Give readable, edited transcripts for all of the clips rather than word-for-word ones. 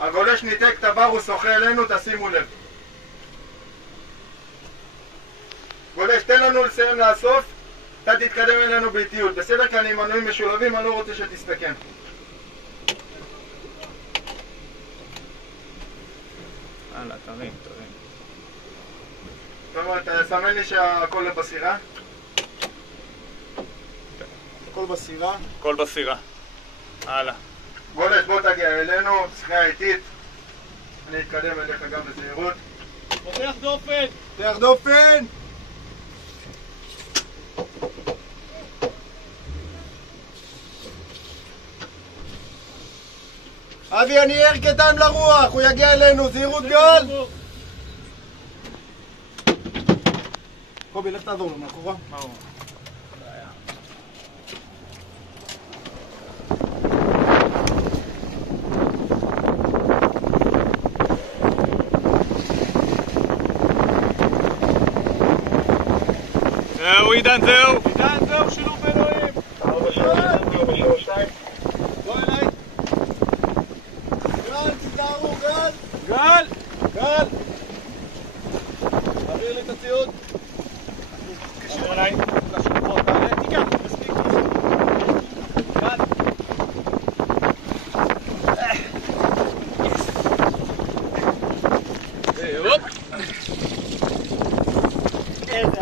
הגולש ניתק את הבר, הוא שוחה אלינו, תשימו לב. גולש, תן לנו לסיים לאסוף, אתה תתקדם אלינו באיטיות. בסדר, כי אני עם מנועים משולבים, אני לא רוצה שתסתכן. הלאה, תרים. טוב, תסמן לי שהכל בסירה. הכל בסירה. הכל בסירה. הלאה. גולש, בוא תגיע אלינו, שחייה איטית. אני אתקדם אליך גם בזהירות. פותח דופן! פותח דופן! אבי, אני ער קטן לרוח, הוא יגיע אלינו, זהירות גל! קובי, לך תעזור לו מאחורה. ברור. זהו, עידן, זהו! עידן, זהו, שילוב אלוהים! בוא אליי! גל, תזהרו, גל! גל! גל! תעביר לי את הציוד! קשר אליי. תיקח, מספיק. גל! הופ! איזה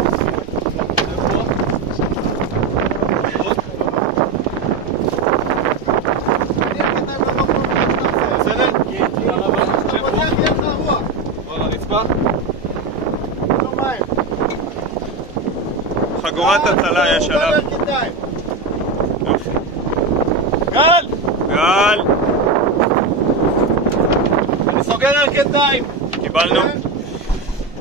חגורת הצלה יש עליו. יופי. גל! גל! אני סוגר על כתיים! קיבלנו.